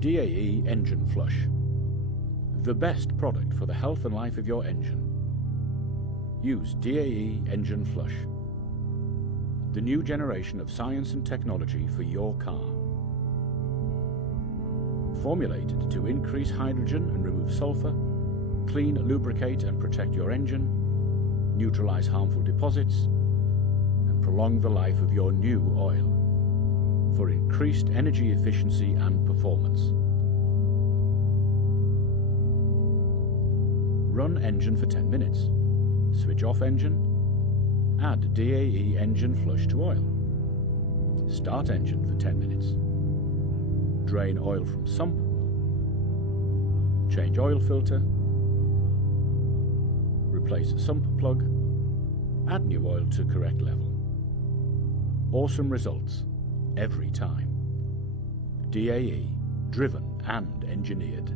DAE Engine Flush. The best product for the health and life of your engine. Use DAE Engine Flush. The new generation of science and technology for your car. Formulated to increase hydrogen and remove sulfur, clean, lubricate and protect your engine, neutralize harmful deposits, and prolong the life of your new oil for increased energy efficiency and performance. Run engine for 10 minutes. Switch off engine. Add DAE Engine Flush to oil. Start engine for 10 minutes. Drain oil from sump. Change oil filter. Replace sump plug. Add new oil to correct level. Awesome results every time. DAE, driven and engineered.